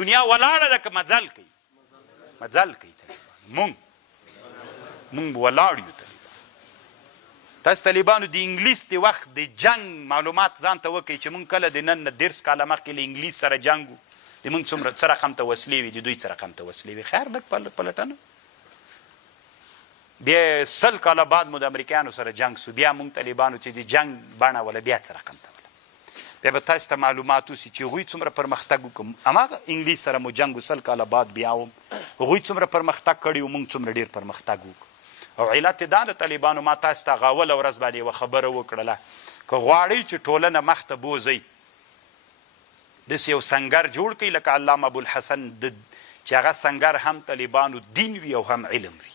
دنیا ولاړه ده که مزل کوي مزل کوي طالبان مونږ ولاړ یو طالبان تاسو طالبانو د انګلیس د وخت د جنگ معلومات ځان ته وکړئ چې مونږ کله د نن نه 10 کاله مخکې له انګلیس سره جنګ و د مونږ څه رقم ته وسلې وي د دوی څه رقم ته وسلې وي خیر لږ پلټنه بیا 100 کاله بعد مو د امریکایانو سره جنګ سو بیا مونږ طالبانو چې د جنګ بڼه ولا بیا څه رقم ته بیا به تاسو ته معلومات وسي چې هغوی څومره پرمختګ وکړو هماغه انګلیس سره مو جنګ 100 کاله بعد بیا هم هغوی څومره پرمختګ کړي و موږ څومره ډېر پرمختګ وکړو او علت یې دا د طالبانو ما تاسو ته غاوله ورځ باندې یوه خبره وکړله که غواړئ چې ټولنه مخته بوځئ داسې یو سنګر جوړ کړئ لکه علامه ابوالحسن چې هغه سنګر هم طالبانو دین وي او هم علم وي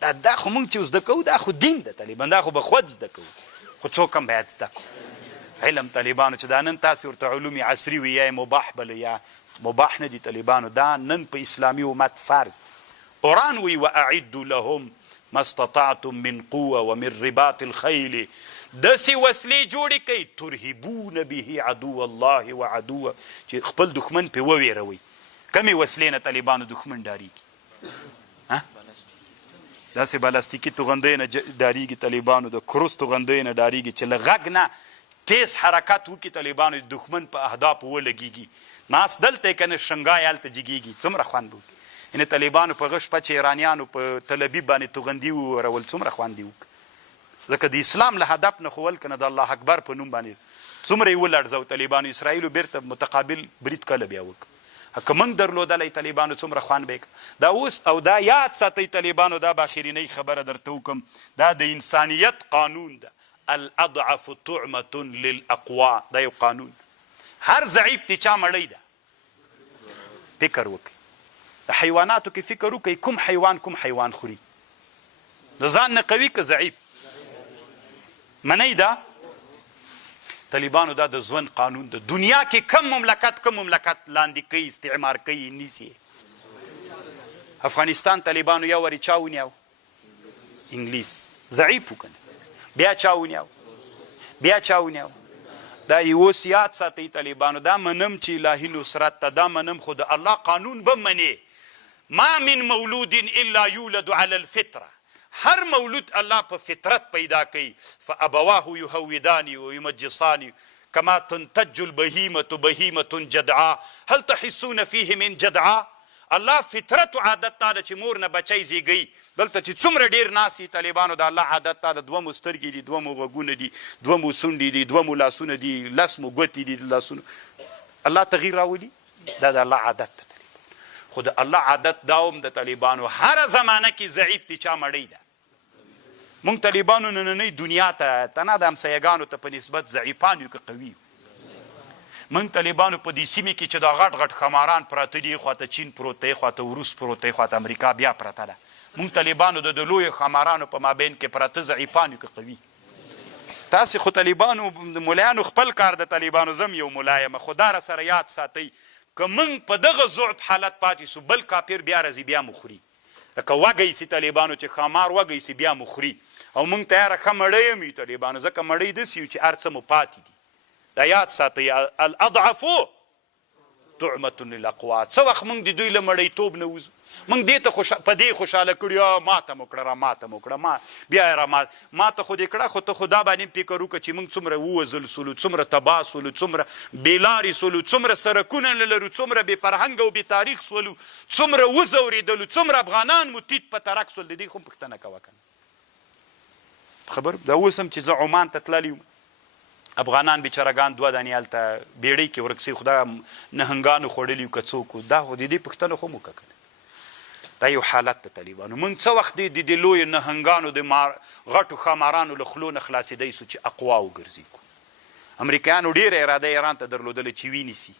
دا خو موږ چې زده کوو دا خو دین ده طالبان دا خو به خود زده کوو خو څوک هم باید زده کوو علم طالبانو چې دا نن تاسې ورته علوم عصري وي یا مباح بله یا مباح نه دي طالبانو دا نن په اسلامي امت فرض قرآن وی واعدوا لهم ما استطعتم من قوه ومن رباط الخیل داسې وسلې جوړې کوي ترهبون به عدو الله وعدوه چې خپل دښمن پې وویروئ کمې وسلې نه طالبانو دښمن ډارېږي داسې بلاستیکي توغندۍ نه ډارېږي طالبانو د کروس توغندۍ نه ډارېږي چې له غږ نه تیز حرکت وکړي طالبانو د دښمن په اهدافو ولګېږي ناست دلته یې که نه شنګای هلته جګېږي څومره خوند وکړي یعنې طالبانو په هغه شپه چې ایرانیانو په تل ابیب باندې توغندي وورول څومره خوند یې وکړ ځکه د اسلام له هدف نه ښول که نه د الله اکبر په نوم باندې څومره یې ولړزو طالبانو اسرائیلو بیرته متقابل برید کله بیا وکړ که موږ درلودلی طالبانو څومره خوند به یې دا اوس او دا یاد ساتئ طالبانو دا به اخرینۍ خبره درته وکړم دا د انسانیت قانون ده الاضعف طعمة للاقوا دا یو قانون هر ضعیف چې چا مړی ده فکر وکړئ د حیواناتو کې فکر وکړئ کوم حیوان خوري د ځان نه قوي که ضعیف منئ دا طالبانو دا د ژوند قانون د دنیا کې کم مملکت لاندې کوي استعمار کوي نیسي افغانستان طالبانو یو وری چا ونیو انګلیس ضعیف وکنه بیا چا ونیو دا اوس یاد ساتئ طالبانو دا منم چې الهي نصرت ته دا منم خو د الله قانون به منې ما من مولود الا یولد علی الفطره هر مولود الله په فطرت پیدا کوي فابواه یهودانی و یمجسانی کما تنتج البهیمة بهیمة جدعا هل تحسون فیه من جدعا الله فطرت و عادت تا ده چې مور نه بچی زیږوي دلته چې څومره ډېر ناست طالبانو د الله عادت تا ده 2 مو سترګې دي 2 مو غوږونه دي 2 مو سونډې دي 2 مو لاسونه دي 10 مو ګوتې دي د لاسونو الله تغییر راولي دا د الله عادت ده خو د الله عادت دا هم د طالبانو هره زمانه کې ضعیف دي چا مړی ده مونږ طالبانو نننۍ دنیا ته نه د همسایګانو ته په نسبت ضعیفان یو که قوي یو مونږ طالبانو په دې سیمې کې چې دا غټ خماران پراته دي خواته چین پروت دی خواته روس پروت دی خواته امریکا بیا پرته ده مونږ طالبانو د لویو خمارانو په مابین کې پراته ضعیفان یو که قوي تاسې خو طالبانو ملایانو خپل کار د طالبانو زم یو ملا یم خو دا راسره یاد ساتئ که موږ په دغه ضعف حالت پاتې سو بل کافر بیا راځي بیا مو خوري لکه وږی سي طالبانو چې خامار وږی سي بیا مو خوري او موږ تیاره ښه مړی یم یو طالبانو ځکه مړی داسې یو چې هر څه مو پاتې دي دا یاد ساتئ الاضعف طعمة للاقوا څه وخت موږ د دوی له مړیتوب نه وځو موږ دې ته په دې خوشحاله کړي ماته مو کړه بیا یې ماته خو دې کړه خو ته خو دا باندې فکر وکړه چې موږ څومره ووژل سولو څومره تباه سولو څومره بېلارې سولو څومره سرکونه نه لرو څومره بې فرهنګه او بې تاریخ سولو څومره وځورېدلو څومره افغانان مو تیت په ترک سول د دې خو پوښتنه کوه که نه خبر دا اوس هم چې زه عمان ته تللی وم افغانان بیچارهګان 2 دانې هلته بیړۍ کې ورک سوي خو دا نهنګانو خوړلي وو که څوک وو دا خو د دې پوښتنه خو مو وکړه دا یو حالت د طالبانو موږ څه وخت د لویو نهنګانو د غټو ښامارانو له خولو نه خلاصېدی سو چې اقوا وګرځي کو امریکایانو ډېره اراده ایران ته درلودله چې وینیسي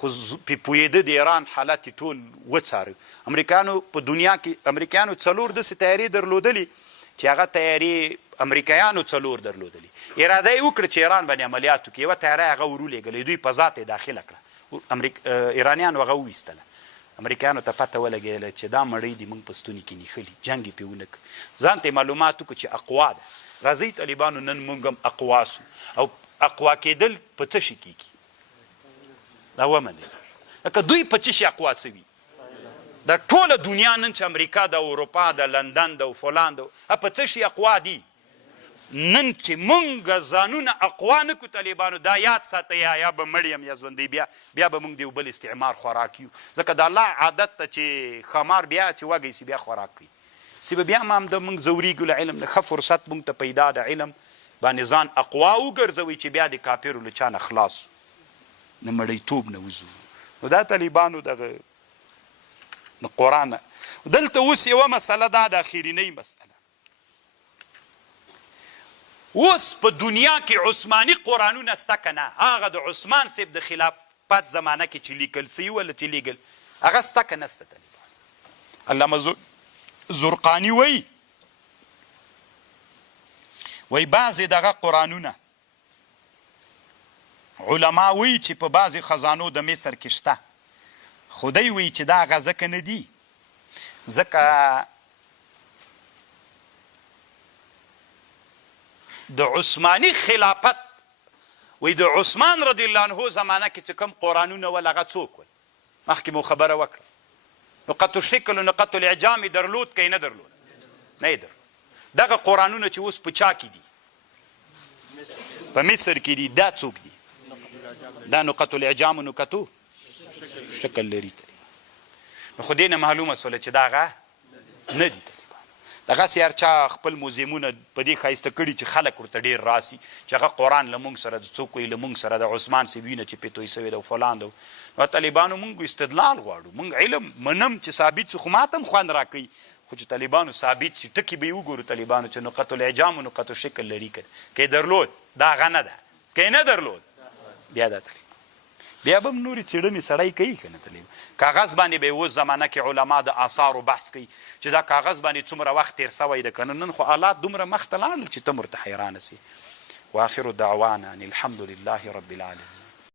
خو پوهېده د ایران حالت یې ټول وڅاره امریکایانو په دنیا کې امریکایانو 4 داسې تیارې درلودلي چې هغه تیارې امریکایانو 4 درلودلي اراده یې وکړه چې ایران باندې عملیات وکړي یوه تیاره هغه ورولېږله دوی په ذات یې داخله کړه ایرانیانو هغه وویستله امریکایانو ته پته ولګېدله چې دا مړی دي موږ په ستوني کې نیښلي جنګ یې پرې ونه کړ ځان ته یې معلومات وکړو چې اقوا ده راځئ طالبانو نن موږ هم اقوا سو او اقوا کېدل په څه شي کېږي دا ومنئ لکه دوی په څه شي اقوا سوي د ټوله دنیا نن چې امریکا د اروپا د لندن د فلان د په څه شي اقوا دي نن چې مونږ ځانونه اقوا نه کړو طالبانو دا یاد ساتئ یا به مړ یم یا ژوندی بیا به مونږ د یو بل استعمار خوراک یو ځکه د الله عادت ته چې خمار بیا چې وږی سي بیا خوراک کوي سی به بیا هم د مونږ ځورېږو له علم نه ښه فرصت مونږ ته پیدا د علم باندې ځان اقوا وګرځوئ چې بیا د کافرو له چا نه خلاص د مړیتوب نه وځو نو دا طالبانو دغه د قرآن دلته اوس یوه مسله دا د اخرینۍ مسله اوس په دنیا کې عثماني قرآنونه شته که نه هغه د عثمان صاحب د خلافت زمانه کې چې لیکل سوي ولا چې لیکل هغه شته که نه شته طالبان علامه زرقاني وایي بعضې دغه قرآنونه علما وایي چې په بعضې خزانو د مصر کې شته خو دی وایي چې دا هغه ځکه نه دي ځکه د عثماني خلافت وایي د عثمان رضی الله عنه زمانه کې چې کوم قرآنونه ول هغه څوک ول مخکې مو خبره وکړه نقط الشکل و نقط الاعجام درلود که نه درلود نه درلود دغه قرآنونه چې اوس په چا کې دي په مصر کې دي دا څوک دي دا نقط الاعجام و نقطو شکل لري نو خو دې نه معلومه سوله چې دا هغه نه دي دغسې هر چا خپل موزیمونه په دې ښایسته کړي چې خلک ورته ډېر راسي چې هغه قرآن له مونږ سره څوک وایي له مونږ سره د عثمان صاحب وینه چې پې توی سوې ده فلان ده نو طالبانو مونږ استدلال غواړو مونږ علم منم چې ثابت شو خو ماته هم خوند راکوي خو چې طالبانو ثابت شي ټکي به یې وګورو طالبانو چې نقط الاعجام و نقط شکل لري که که یې درلود دا هغه نه ده که یې نه درلود بیا دا طالب بیا به هم نورې څېړنې سړی کوي که نه طالب کاغذ باندې به یې اوس زمانه کې علما د آثارو بحث کوي چې دا کاغذ باندې څومره وخت تېر سوی ده که نه نن خو آلات دومره مخته لاړل چې ته ورته حیرانه سي واخر دعوانا ان الحمد لله رب العالمين